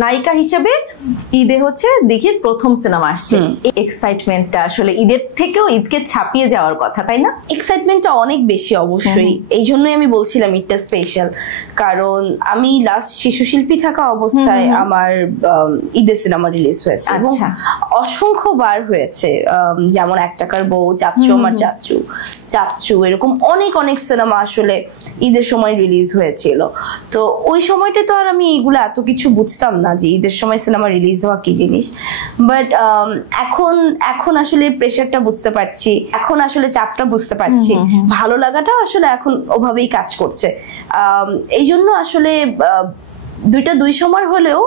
নায়িকা হিসেবে ঈদে হচ্ছে দিঘির প্রথম সিনেমা আসছে, এক্সাইটমেন্টটা আসলে ঈদের থেকেও ঈদকে ছাপিয়ে যাওয়ার কথা, তাই না? এক্সাইটমেন্টটা অনেক বেশি অবশ্যই, এই জন্যই আমি বলছিলাম ঈদটা স্পেশাল। কারণ আমি লাস্ট শিশু শিল্পী থাকা অবস্থায় আমার ঈদের সিনেমা রিলিজ হয়েছে এবং অসংখ্যবার হয়েছে, যেমন এক টাকার বউ, চাচ্চু আমার চাচ্চু, চাচ্চু, এরকম অনেক অনেক সিনেমা আসলে ঈদের সময় রিলিজ হয়েছিল। তো ওই সময়টা তো আর আমি এগুলো এত কিছু বুঝতাম না যে ঈদের সময় সিনেমা রিলিজ হওয়া কি জিনিস, বাট এখন আসলে প্রেশারটা বুঝতে পারছি, এখন আসলে চাপটা বুঝতে পারছি, ভালো লাগাটা আসলে এখন ওভাবেই কাজ করছে। এই জন্য আসলে দুই সময় হলেও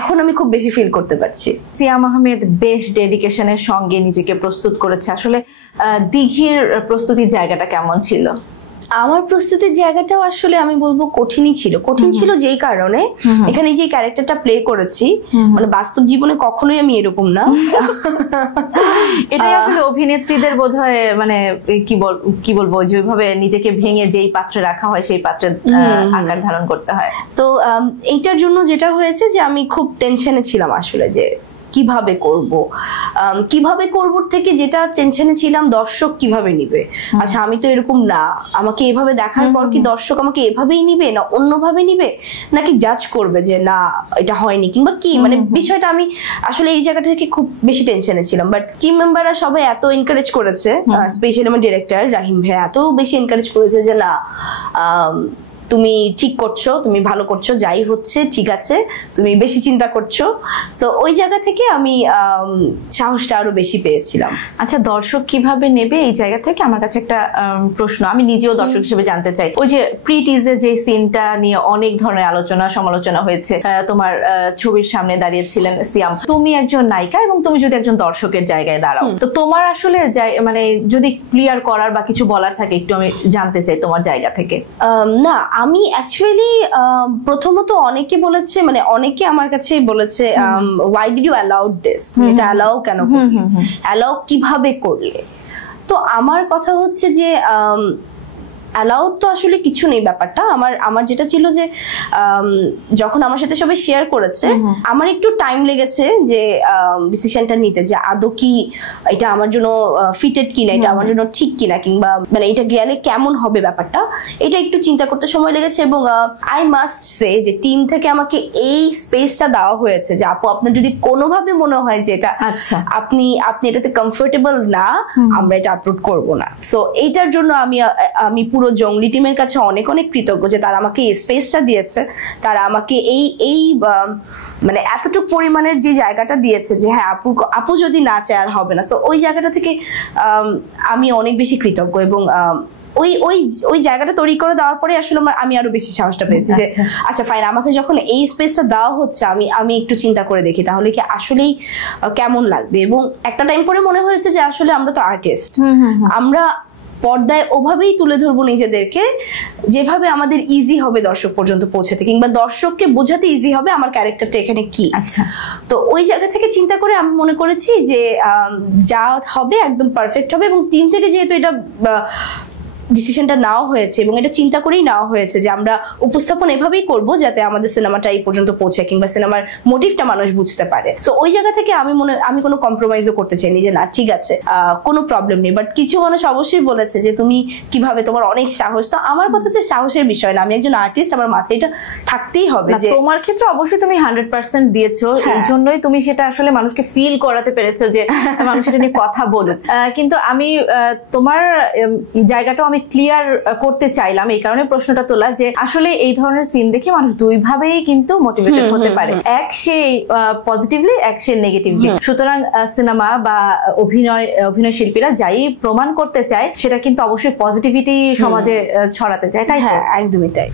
এখন আমি খুব বেশি ফিল করতে পারছি। সিয়াম আহমেদ বেশ ডেডিকেশনের সঙ্গে নিজেকে প্রস্তুত করেছে। আসলে দিঘির প্রস্তুতির জায়গাটা কেমন ছিল? আমার প্রস্তুতির জায়গাটাও আসলে আমি বলবো কঠিনই ছিল। কঠিন ছিল যেই কারণে এখানে যে ক্যারেক্টারটা প্লে করেছি, মানে বাস্তব জীবনে কখনোই আমি এরকম না। এটাই আসলে অভিনেত্রীদের বোধহয় মানে কি বলবো, যেভাবে নিজেকে ভেঙে যেই পাত্রে রাখা হয় সেই পাত্রে আকার ধারণ করতে হয়। তো এইটার জন্য যেটা হয়েছে যে আমি খুব টেনশনে ছিলাম আসলে, যে কিভাবে করব থেকে যেটা টেনশনে ছিলাম দর্শক কিভাবে নিবে। আচ্ছা আমি তো এরকম না, আমাকে এভাবে দেখার পর কি দর্শক আমাকে এভাবেই নিবে না অন্যভাবে নিবে, নাকি জাজ করবে যে না এটা হয়নি কিংবা কি, মানে বিষয়টা আমি আসলে এই জায়গাটা থেকে খুব বেশি টেনশনে ছিলাম। বাট টিম মেম্বাররা সবাই এত এনকারেজ করেছে, স্পেশালি আমার ডিরেক্টর রাহিম ভাই এত বেশি এনকারেজ করেছে যে না তুমি ঠিক করছো, তুমি ভালো করছো, যাই হচ্ছে ঠিক আছে, তুমি বেশি চিন্তা করছো। সো ওই জায়গা থেকে আমি সাহসটা আরো বেশি পেয়েছিলাম। আচ্ছা দর্শক কিভাবে নেবে এই জায়গা থেকে আমার কাছে একটা প্রশ্ন, আমি নিজেও দর্শক হিসেবে জানতে চাই। ওই যে প্রি টিজে যে সিনটা নিয়ে অনেক ধরনের আলোচনা সমালোচনা হয়েছে, তোমার ছবির সামনে দাঁড়িয়েছিলেন সিয়াম, তুমি একজন নায়িকা এবং তুমি যদি একজন দর্শকের জায়গায় দাঁড়াও, তো তোমার আসলে মানে যদি ক্লিয়ার করার বা কিছু বলার থাকে একটু আমি জানতে চাই তোমার জায়গা থেকে। না আমি অ্যাকচুয়ালি প্রথমত অনেকে বলেছে, মানে অনেকে আমার কাছে বলেছে why did you allow this, তুমি এটা অ্যালাউ কেন করলে, অ্যালাউ কিভাবে করলে। তো আমার কথা হচ্ছে যে অ্যালাউড তো আসলে কিছু নেই ব্যাপারটা। আমার যেটা ছিল যে যখন আমার সাথে সবাই শেয়ার করেছে আমার একটু টাইম লেগেছে যে ডিসিশনটা নিতে, যে আদৌ কি এটা আমার জন্য ফিটেড কিনা, এটা আমার জন্য ঠিক কিনা, কিংবা মানে এটা গেলে কেমন হবে ব্যাপারটা, এটা একটু চিন্তা করতে সময় লেগেছে। এবং আই মাস্ট সে যে টিম থেকে আমাকে এই স্পেসটা দেওয়া হয়েছে যে আপু আপনার যদি কোনোভাবে মনে হয় যে এটা আপনি এটাতে কমফোর্টেবল না, আমরা এটা আপলোড করবো না। সো এইটার জন্য আমি পুরো জঙ্গলি টিমের কাছে অনেক অনেক কৃতজ্ঞ যে তারা আমাকে এই স্পেসটা দিয়েছে, তারা আমাকে এই মানে এতটুকু পরিমাণের যে জায়গাটা দিয়েছে যে হ্যাঁ আপু যদি না চায় আর হবে না। সো ওই জায়গাটা থেকে আমি অনেক বেশি কৃতজ্ঞ। এবং ওই জায়গাটা তৈরি করে দেওয়ার পরে আসলে আমি আরো বেশি সাহসটা পেয়েছি যে আচ্ছা ফাইন, আমাকে যখন এই স্পেসটা দেওয়া হচ্ছে আমি একটু চিন্তা করে দেখি তাহলে কি আসলেই কেমন লাগবে। এবং একটা টাইম পরে মনে হয়েছে যে আসলে আমরা তো আর্টিস্ট, আমরা পর্দায় ওভাবেই তুলে ধরবো নিজেদেরকে যেভাবে আমাদের ইজি হবে দর্শক পর্যন্ত পৌঁছাতে, কিংবা দর্শককে বোঝাতে ইজি হবে আমার ক্যারেক্টারটা এখানে কি। আচ্ছা তো ওই জায়গা থেকে চিন্তা করে আমি মনে করেছি যে যা হবে একদম পারফেক্ট হবে। এবং টিম থেকে যেহেতু এটা ডিসিশনটা নেওয়া হয়েছে এবং এটা চিন্তা করেই নেওয়া হয়েছে যে আমরা উপস্থাপন এভাবেই করব যাতে আমাদের সিনেমাটা এই পর্যন্ত পৌঁছে, কিংবা সিনেমার মোটিভটা মানুষ বুঝতে পারে। সো ওই জায়গা থেকে আমি কোনো কম্প্রোমাইজও করতে চাইনি যে না ঠিক আছে কোনো প্রবলেম নেই। বাট কিছু মানুষ অবশ্যই বলেছে যে তুমি কিভাবে, তোমার অনেক সাহস। তো আমার কথা হচ্ছে সাহসের বিষয় না, আমি একজন আর্টিস্ট, আমার মাথায় এটা থাকতেই হবে যে তোমার ক্ষেত্রে অবশ্যই তুমি 100% দিয়েছো, এই জন্যই তুমি সেটা আসলে মানুষকে ফিল করাতে পেরেছো যে মানুষ এটা নিয়ে কথা বলুক। কিন্তু আমি তোমার জায়গাটাও আমি ক্লিয়ার করতে চাইলাম, এই কারণে প্রশ্নটা তোলা যে আসলে এই ধরনের সিন দেখে মানুষ দুইভাবেই কিন্তু মোটিভেটেড হতে পারে, এক সে পজিটিভলি, এক সে নেগেটিভলি। সুতরাং সিনেমা বা অভিনয় শিল্পীরা যাই প্রমাণ করতে চায় সেটা কিন্তু অবশ্যই পজিটিভিটি সমাজে ছড়াতে চায়, তাই? হ্যাঁ একদমই তাই।